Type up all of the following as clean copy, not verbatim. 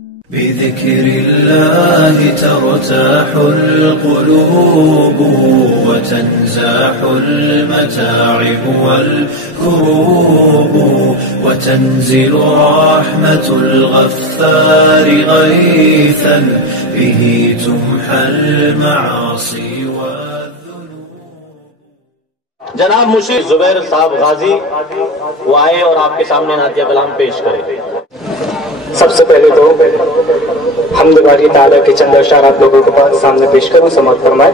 بذكر الله ترتاح القلوب وتنزاح المتاعب والكروب وتنزل رحمة الغفار غيثا به تمحى المعاصي والذنوب. جناب مشیر زبیر صاحب غازی وہ آئے اور آپ کے سامنے نعتیہ کلام پیش کریں. سب سے پہلے تو حمد باری تعالیٰ کے چند اشعار آپ لوگوں کے پاس سامنے پیش کروں، سماعت فرمائیں.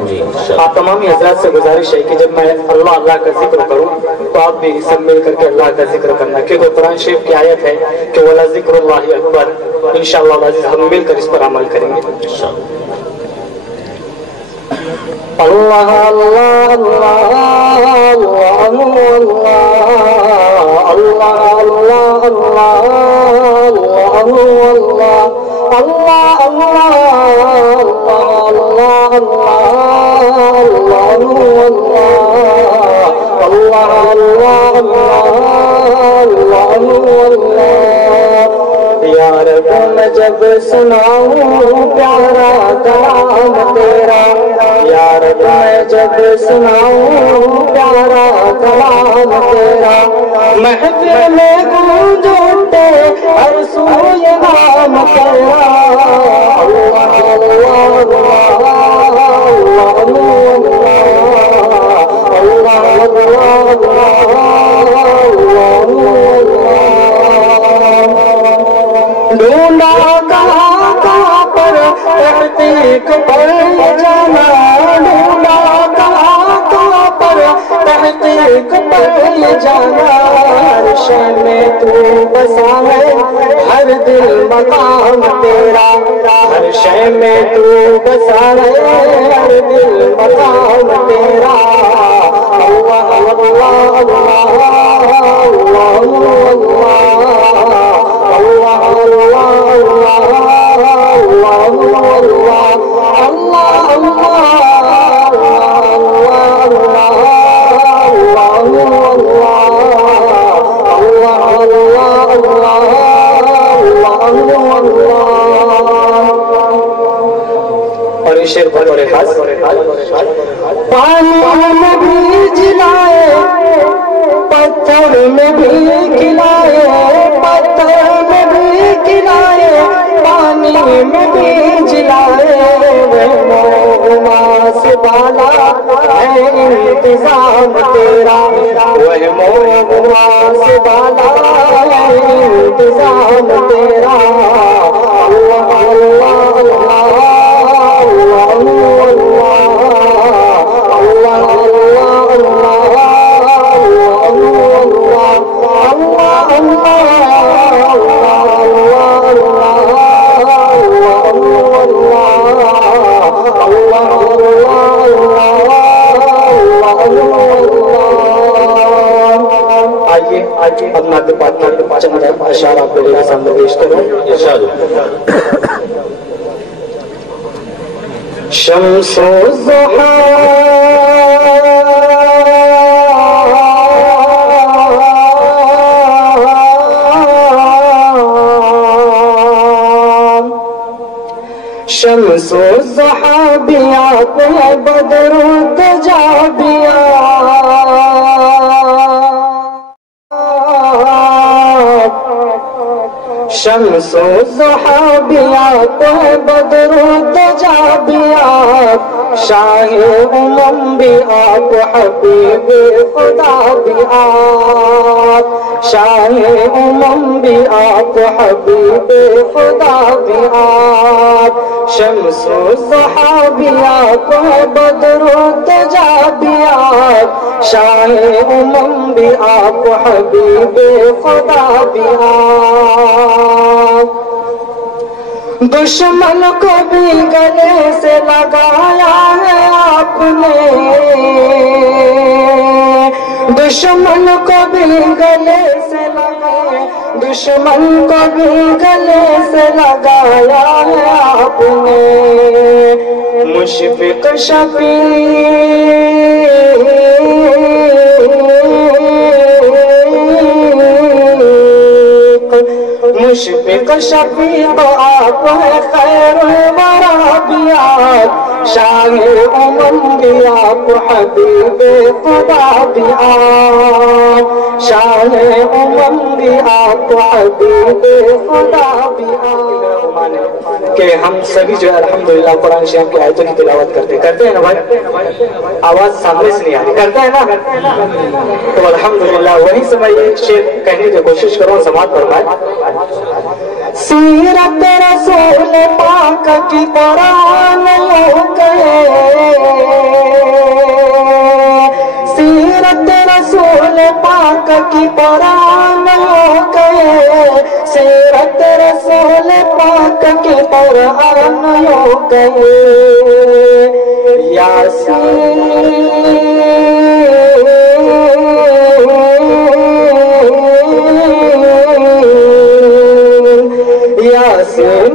آپ تمامی حضرات سے گزارش ہے کہ جب میں اللہ اللہ کا ذکر کروں تو آپ بھی سب مل کر کے اللہ کا ذکر کرنا، کیونکہ قرآن شریف کی آیت ہے کہ وَلَا ذِكْرُ اللَّهِ أَكْبَرُ. انشاءاللہ العزیز ہم مل کر اس پر عمل کریں گے. اللہ اللہ اللہ اللہ اللہ یار کو میں جب سناؤں پیارا کلام تیرا، یار کو میں جب سناؤں پیارا کلام تیرا، محفل میں گونج اٹھے ہر سوئے نام تیرا. اللہ اللہ ڈھونڈا کہاں کہاں پر تحقیق پر جانا، ڈھونڈا کہاں کہاں پر تحقیق پر جانا، ہر شے میں تو بسا ہے ہر دل مقام تیرا، ہر شے میں تو بسا ہے ہر دل مقام تیرا. اللہ اللہ اللہ اور یہ شعر بہت بڑے خاص. پانی میں بھی جلائے پتھر میں بھی کھلائے، پتھر میں بھی کھلائے پانی میں بھی جلائے، وہ سے بالا ہے انتظام تیرا، وہ سے بالا ہے انتظام تیرا. اللہ اللہ اللہ آئیے اب نعت پاک کے چند اشعار آپ لوگوں کے سامنے پیش کروں. شمس و ضحیٰ شمس و ضحیٰ بیات ہے بدر و دجا شمس و ضحیٰ بیات ہے بدر و دجا بیات، شاہ امم بھی آپ حبیب خدا بھی آپ، شاہ امم بھی آپ حبیب خدا بھی آپ. شمس و ضحیٰ بیات ہے بدر و دجا بیات، شاہ امم بھی آپ حبیب خدا بھی آپ. دشمن کو بھی گلے سے لگایا ہے آپ نے، دشمن کو بھی گلے سے لگایا، دشمن کو بھی گلے سے لگایا ہے آپ نے. مشفق شفیق مشفق شفیق آپ ہے خیر الورا بھی آپ شاہ امم بھی آپ حبیب خدا بھی آپ شاہ امم بھی آپ حبیب خدا بھی آپ کہ ہم سبھی جو ہے الحمدللہ قرآن شریف کی آیتوں کی تلاوت کرتے ہیں نا بھائی آواز سامنے سے نہیں آتی کرتے ہیں نا تو الحمدللہ وہی سے میں یہ شعر کہنے کی کوشش کروں سماعت فرمائے سیرت رسول پاک کی قرآن ہو گئے سیرت رسول پاک کی قرآن ہو گئے سیرت رسول پاک کی قرآن ہو گئے یاسین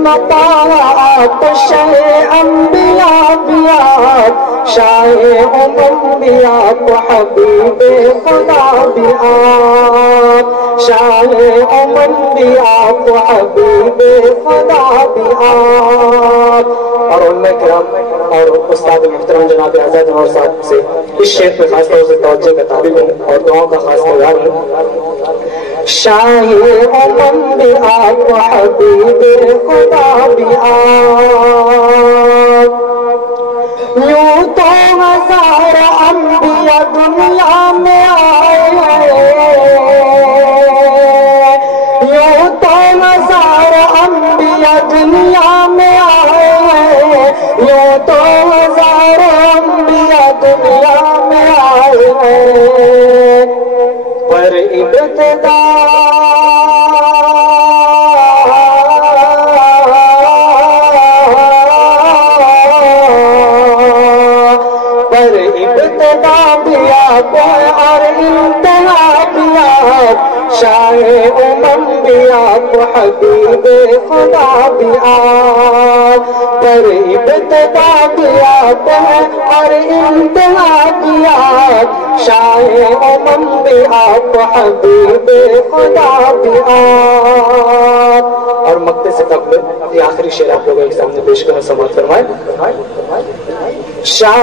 آپ شاہ انبیاء بھی آپ شاہ امم بھی آپ حبیب خدا بھی آپ شاہ امم بھی آپ حبیب خدا بھی آپ اور علماء کرام اور استاد محترم جناب آزاد انور صاحب سے اس شعر پہ خاص طور سے توجہ کا طالب ہوں اور دعاؤں کا خاص طور ہوں شاہ امم بھی آپ حبیب خدا بھی آپ یوں تو ہزار انبیاء دنیا میں آئے یوں تو ہزار انبیاء دنیا میں آئے یوں تو ہزار انبیاء دنیا میں آئے پر ابتدا اور انتہا بھی آپ شاہ امم بھی آپ حبیب خدا بھی آپ پر ابتدا بھی آپ اور انتہا بھی آپ شاہ امم بھی آپ حبیب خدا بھی آپ اور مقتے سے قبل یہ آخری شعر آپ لوگوں کے سامنے پیش کرنا سماعت فرمائے شاہ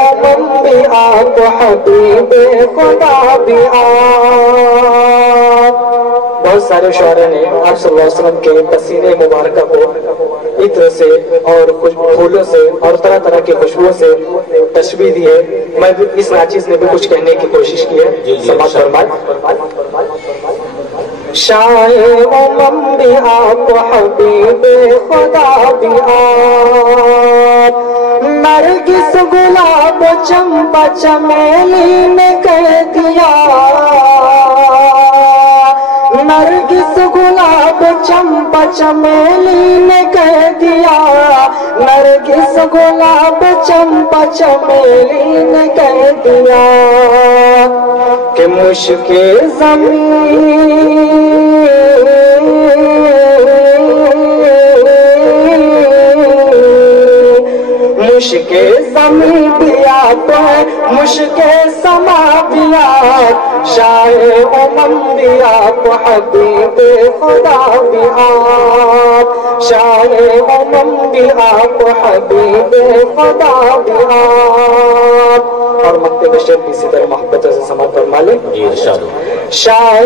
امم بھی آپ حبیب خدا بھی آپ بہت سارے شعراء نے آپ صلی اللہ علیہ وسلم کے پسینے مبارکہ کو عطر سے اور پھولوں سے اور طرح طرح کی خوشبوؤں سے تشبیہ دی ہے میں اس ناچیز نے بھی کچھ کہنے کی کوشش کی ہے سماعت فرمائے شاہ امم بھی آپ حبیب خدا بھی آپ نرگس گلاب چمپا چمیلی نے کہہ دیا نرگس گلاب چمپا چمیلی نے کہہ دیا نرگس گلاب چمپا چمیلی نے کہہ دیا کہ مشک زمین مشک زمین بھی آپ ہے مشک سما بھی آپ شاہ امم بھی آپ حبیب خدا بھی آپ شاہ امم بھی آپ حبیب خدا بھی آپ اور مکتے بشر بھی اسی طرح محبت سے سماعت فرما لیں شاہ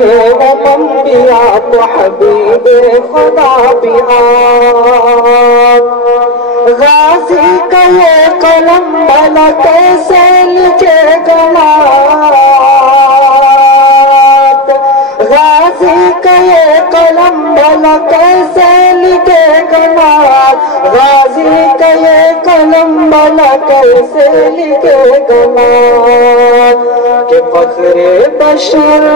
امم بھی آپ حبیب خدا بھی آپ غازی کا یہ قلم بھلا کیسے لکھے گا غازی کا یہ قلم بھلا کیسے لکھے گا غازی کا یہ قلم بھلا کیسے لکھے گا کہ فخر بشر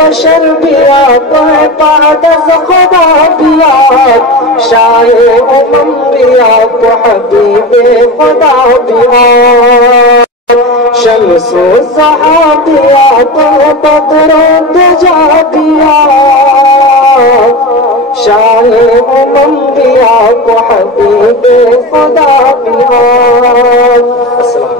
بشر بھی آپ ہے بعد از خدا بھی آپ شاہ امم بھی آپ حبیب خدا بھی آپ شمس و ضحیٰ بھی آپ بدر و دجا بھی آپ شاہ امم بھی آپ حبیب خدا بھی آپ السلام